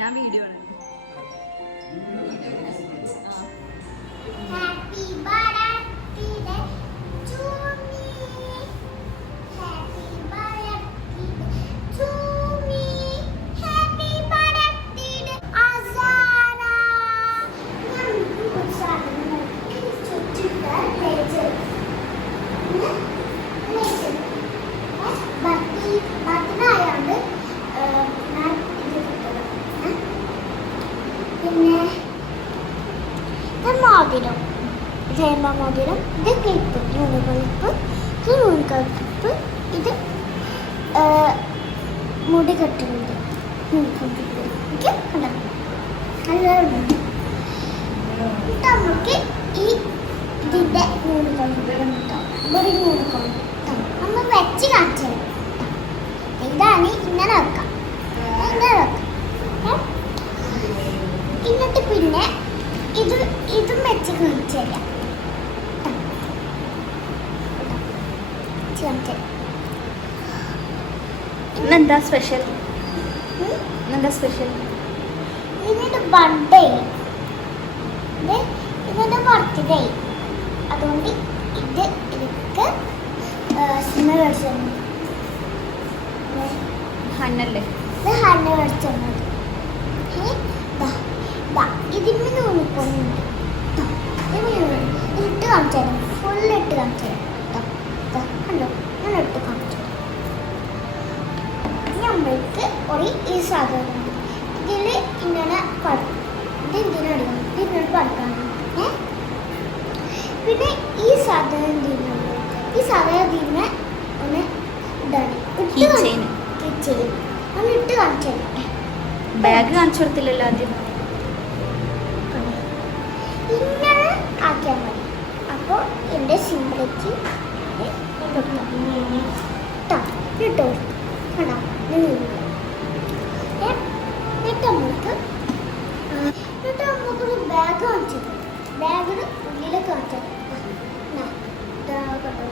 ഞാൻ വീഡിയോ ആണ്. മോതിരം ജയമ മോതിരം, ഇത് ക്ലിപ്പ്, യൂണിക്ലിപ്പ്, ഇത് യൂണിക്ലിപ്പ്, ഇത് മുടി കെട്ടുന്നത് നമുക്ക് ഈ ഇതിൻ്റെ യൂണിക്ലിപ്പ് ഒരു യൂണിക്ലിപ്പ് നമ്മൾ വെച്ച് കാണിച്ചു തരാം. ഇതാണ് ഇങ്ങനെ വെക്കാം, ഇങ്ങനെ വെക്കാം. എന്നിട്ട് പിന്നെ ഇതും വെച്ച് കാണിച്ചു തരാം. ഇന്നെന്താ സ്പെഷ്യൽ? ഇന്നെന്താ സ്പെഷ്യൽ? ഇതിന്റെ ബർത്ത്ഡേ, ഇതിന്റെ ബർത്ത്ഡേ, അതുകൊണ്ട് ഇത് എനിക്ക് ഹന്നല്ലേ? ഇത് ഹന്ന മേടിച്ചത്. ഇതിന് നോക്കുന്നുണ്ട് ഇട്ട് കാണിച്ചു തരാം, ഫുള്ള് ഇട്ട് കാണിച്ചു തരാം. കണ്ടോ, ഞാൻ ഇട്ട് കാണിച്ചു തരാം. നമ്മൾക്ക് ഒരു ഈ സാധനം ഇതിൽ ഇങ്ങനെ ഇത് എന്തിനടിക്കണം, ഇതിനോട് പഠിക്കണം. പിന്നെ ഈ സാധനം എന്തിനുണ്ട്, ഈ സാധനം ഇതിനെ ഒന്ന് ഇതാണ് ഇട്ട് ഒന്ന് ഇട്ട് കാണിച്ചു തരാം. ബാഗ് കാണിച്ചു കൊടുത്തില്ലല്ലോ ആദ്യം. ഇങ്ങനെ ആക്കിയാൽ മതി. അപ്പോൾ എൻ്റെ സിമ്പിളേക്ക് ഇട്ടോ കണ്ടോ. എന്നിട്ട് നമുക്കൊരു ബാഗ് കാണിച്ചു തരും. ബാഗിന് ഉള്ളിലൊക്കെ കാണിച്ചു കണ്ടോ.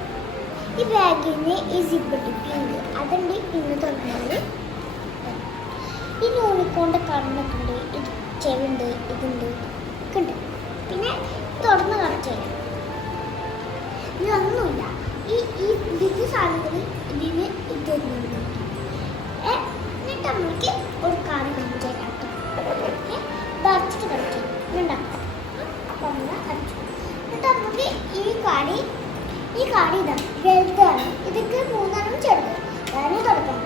ഈ ബാഗിന് ഈ സിബിട്ട് പിങ്ക് അതുണ്ട്. ഇന്ന് തുറന്നാൽ ഈ യൂണിക്കോണിൻ്റെ കണ്ണൊക്കെ ഉണ്ട്, ഇത് ചെവിണ്ട്, ഇതുണ്ട്, ഒക്കെ ഉണ്ട്. പിന്നെ തുറന്ന് കാണിച്ചു തരാം. ഇതൊന്നുമില്ല, ഈ ഇതിൻ്റെ സാധനങ്ങൾ ഇതിന് ഇത് എന്നിട്ട് നമ്മൾക്ക് ഒരു കാർഡ് കാണിച്ചു തരാം. ഇത് അടിച്ചിട്ട് കളിച്ചു ഉണ്ടാക്കാം. അപ്പം അടിച്ചു എന്നിട്ട് നമുക്ക് ഈ കാർഡ് ഇതാണ് വലുതാണ്. ഇതൊക്കെ മൂന്നെണ്ണം ചെറുത്, അതാണ് തുടക്കാൻ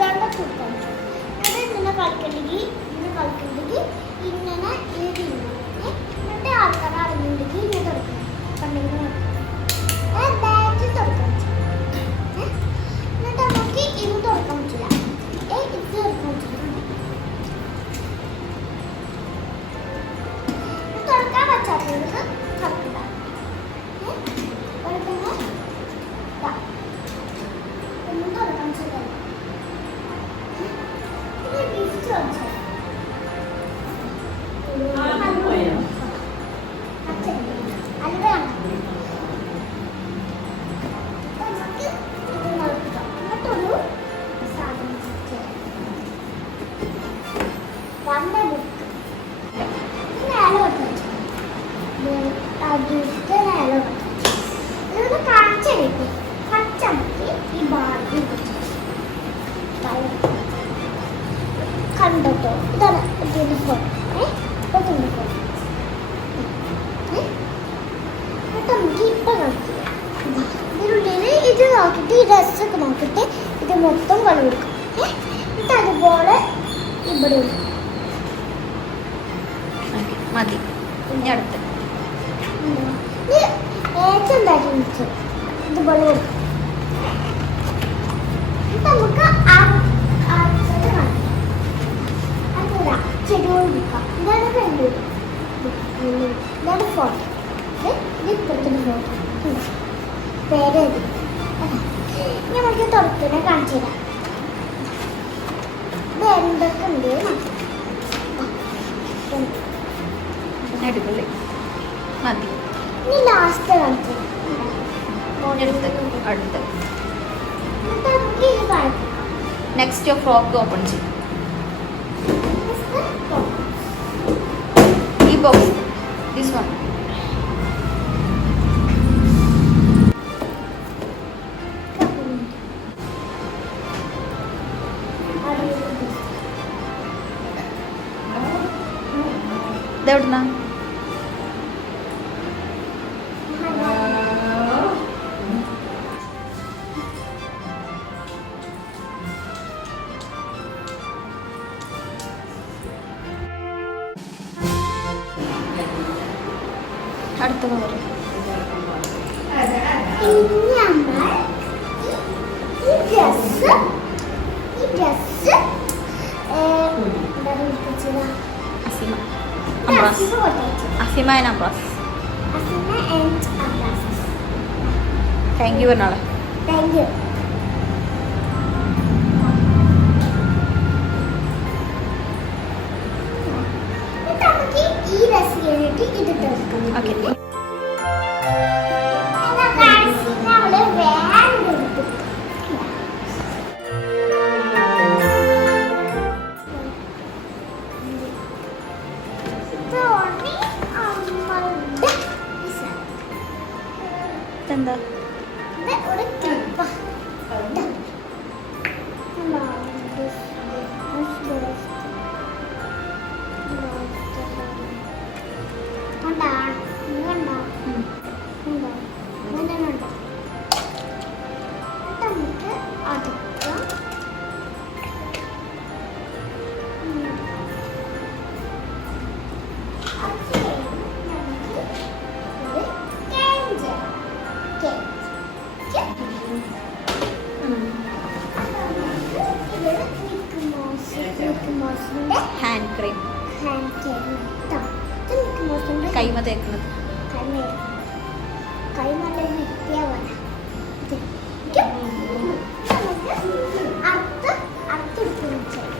രണ്ടൊക്കെ കൊടുക്കാൻ പറ്റും. അത് ഇങ്ങനെ കളിക്കണ്ടെങ്കിൽ ഇങ്ങനെ ഇത് എന്നിട്ട് ആൾക്കാർ അറിഞ്ഞിട്ടുണ്ടെങ്കിൽ ഇങ്ങനെ തുടക്കണം. കണ്ടെങ്കിൽ ബാറ്റിൽ തുടക്കാൻ പറ്റും. എന്നിട്ട് നമുക്ക് ഇത് തുറക്കാൻ പറ്റില്ല, ഇത് തുറക്കാൻ പറ്റില്ല. തുറക്കാൻ പറ്റാത്തവർക്ക് തുറക്കണ്ട. ഒന്നും തുറക്കാൻ പറ്റില്ല. ഗിഫ്റ്റ് കാണിച്ചു കണ്ടോ. ഇതാണ് ഇതിൻ്റെ ഫോൺ. നമുക്ക് ഇപ്പം നോക്കില്ല, ഇതിനുള്ളിൽ ഇത് നോക്കിയിട്ട് ഈ ഡ്രസ്സൊക്കെ നോക്കിയിട്ട് ഇത് മൊത്തം കളി കൊടുക്കും. എന്നിട്ട് അതുപോലെ ഇവിടെ മതി. ഇനി അടുത്ത് ഏച്ചുണ്ടാക്കി വെച്ചു ഇതുപോലെ കൊടുക്കും. നമുക്ക് ചെടി കൊടുക്കാം. ഇതാണ് ഫ്രണ്ട്, ഇതാണ് ഫോട്ടോ, ഇപ്പുറത്തിന് ഫോട്ടോ പേര്. നമുക്ക് തുറക്കിനെ കാണിച്ചു തരാം. ഇത് എന്തൊക്കെ ഉണ്ട്. അടിപൊളി മതി. ഇനി ലാസ്റ്റ് കാണിച്ചു എടുത്ത് അടുത്ത് എന്നിട്ട് നമുക്ക് ഇത് കാണിക്കാം. നെക്സ്റ്റ് ഫ്രോക്ക് ഓപ്പൺ ചെയ്യും. ഈ ബോക്സ് ദിസ് വൺ. ഇതെവിടുന്നാ? അടുത്ത കളർ. ഇനി നമ്മൾ ഈ ഡ്രസ്സ് അസിമ അംബ്രാസ്. അസിമ ആൻഡ് അംബ്രാസ്. താങ്ക് യു പറഞ്ഞോളെ. Thank you. നമുക്ക് ഈ ഡ്രസ്സ് കഴിഞ്ഞിട്ട് ഇത് എടുക്കണം. ഓക്കെ. നമ്മള് വേറെ എടുത്തു. എന്താ? ഒരു ക്ലിപ്പ് നമുക്ക് അടുക്കാം. Hand cream. കൈമ തേക്കുന്നത്. കൈ നല്ല വൃത്തിയാവാൻ അടുത്ത് അടുത്തെടുത്ത് വെച്ചാൽ